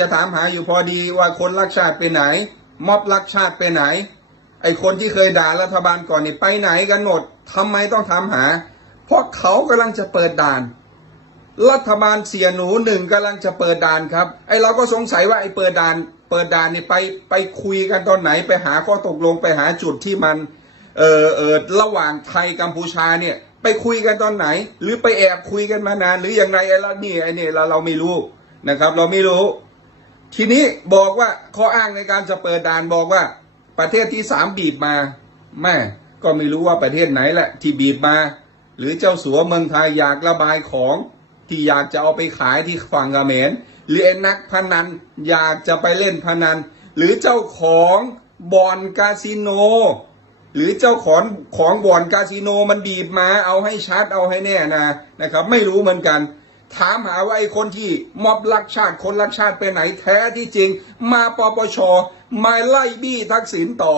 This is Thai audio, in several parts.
จะถามหาอยู่พอดีว่าคนรักชาติไปไหน ม็อบรักชาติไปไหน ไอคนที่เคยด่ารัฐบาลก่อนนี่ไปไหนกันหมดทำไมต้องถามหา เพราะเขากำลังจะเปิดด่าน รัฐบาลเสียหนูหนึ่งกำลังจะเปิดด่านครับ ไอเราก็สงสัยว่าไอเปิดด่าน เปิดด่านนี่ไปไปคุยกันตอนไหนไปหาข้อตกลงไปหาจุดที่มันเออเออระหว่างไทยกัมพูชาเนี่ยไปคุยกันตอนไหน หรือไปแอบคุยกันมานานหรืออย่างไรไอ้ละนี่ไอ้นี่เราเราไม่รู้นะครับ เราไม่รู้ ทีนี้บอกว่าข้ออ้างในการจะเปิดด่านบอกว่า ประเทศที่สามบีบมาแม่ก็ไม่รู้ว่าประเทศไหนแหละ ที่บีบมา หรือเจ้าสัวเมืองไทยอยากระบายของที่อยากจะเอาไปขายที่ฝั่งเมรหรือไอ้นักพนันอยากจะไปเล่นพนัน หรือเจ้าของบ่อนคาสิโน หรือเจ้าของของบ่อนคาสิโนมันบีบมาเอาให้ชัดเอาให้แน่นะนะครับ ไม่รู้เหมือนกัน ถามหาว่าไอ้คนที่ม็อบรักชาติคนรักชาติไปไหนแท้ที่จริง มาปปชมาไล่บี้ทักษิณต่อ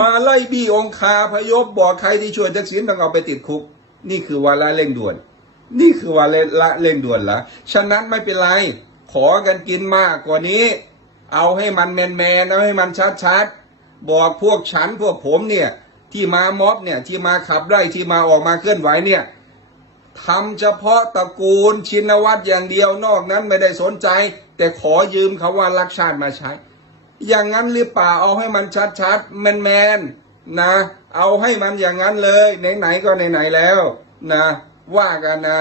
มาไล่บี้องคาพยพบอกใครที่ช่วยทักษิณต้องเอาไปติดคุก นี่คือวาระเร่งด่วน นี่คือวาระเร่งด่วนละฉะนั้นไม่เป็นไร ขอกันกินมากกว่านี้ เอาให้มันแมนแมนๆเอาให้มันชัดชัดๆบอกพวกฉันพวกผมเนี่ย ที่มาม็อบเนี่ยที่มาขับไล่ที่มาออกมาเคลื่อนไหวเนี่ย ทำเฉพาะตระกูลชินวัตรอย่างเดียวนอกนั้นไม่ได้สนใจ แต่ขอยืมคาว่ารักชาติมาใช้ อย่างนั้นหรือเปล่าเอาให้มันชัดๆแมนๆนะ เอาให้มันอย่างนั้นเลยไหนๆก็ไหนๆแล้วนะ ว่ากันนะ